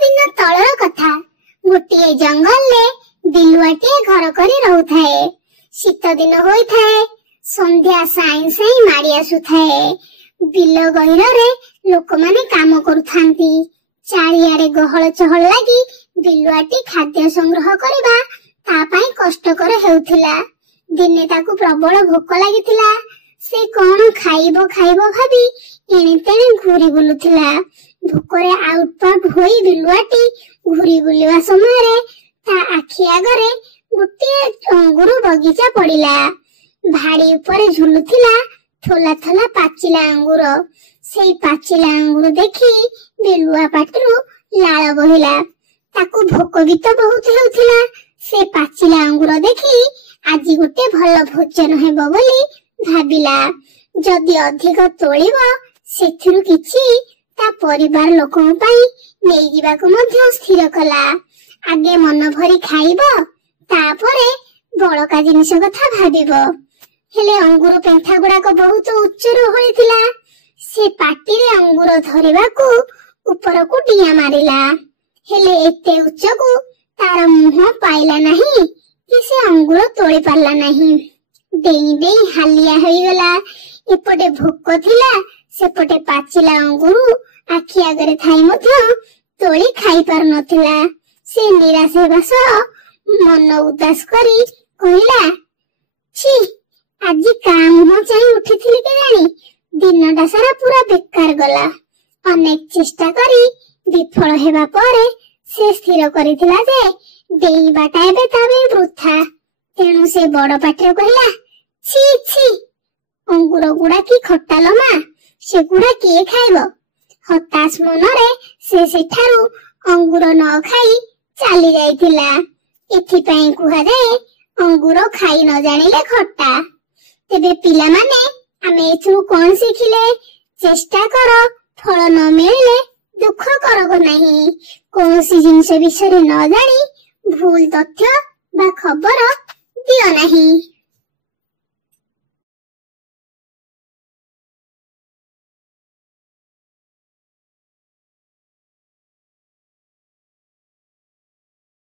दिन तळर कथा गोटे जंगल बिलुआटे घर करी रहुथाए। शीत दिन होई थाए, संध्या साई साई माड़ी आसुथाए। बिल गहिर रे लोक माने काम करुथांती। चारियारे गहळ चहळ लागी बिलुआटी खाद्य संग्रह करिबा ता पई कष्टकर हेउथिला। दिने ताकू प्रबल भोक लागिथिला। से कोन खाइबो खाइबो भाबी एणे तेणे घुरी बुलुथिला। भोकरे आउटपाउट होई बिलुआटी घुरी बुलिवा समय ता आखि आगरे गोटे अंगुर बगीचा पड़िला। भाड़ी ऊपर झुलुथिला थोला थोला पाचिला अंगुर। सेई पाचिला अंगुर देखी बिलुआ पाटरू लाळ बहिला। ताकू भोक भी तो बहुत हेउथिला। से पाचिला अंगुर देखी आजी गोटे भल भोजन हेबो बोली भाबिला। जदि अधिक तोलिबो सेथिरु किछि ता परिवार लोकन पई नेइ जिबाकु मध्य स्थिर कला। आगे मन भरी खाइबो तापरे बळका जिनिस कथा भाबिबो। हेले अंगुर पेंथा गुडाक बहुत उच्चर होइथिला। से पाटिरे अंगुर धरिबाकू उपरकू डिया मारिला। हेले एते उच्चकू तार मुह पाइला नहीं कि से अंगुर तोली पारला नहीं। देई देई हालिया होई गला। एपटे भोक थिला सेपटे पाचिला अंगुरु आखि आगरे थाई मध्य तोली खाई पार नथिला। से निराश हेबास मन उदास करी कहिला, छी आजी का मुह चाहि उठिथिली केजानी दिनटा सारा पूरा बेकार गला। अनेक चेष्टा करी विफल हेबा परे से स्थिर करिथिला जे देई बाटा एबे ताबे वृथा। तेणु से बड़ पाटिरे कहिला, छी छी अंगुर गुड़ा की खट्टा लमा से गुड़ा किए खाइबो। हताश मनरे से सेठारु अंगुर न खाई चाली जाइथिला। एथि पई कुहा जाए अंगुर खाई न जानिले खट्टा। तेबे पिला माने आमे एथु कोन सिखिले, चेष्टा करो फल न मिले दुख करगो नहीं। कोनसी जिनिस विषय न जानी भूल तथ्य बा खबर दियो नहीं।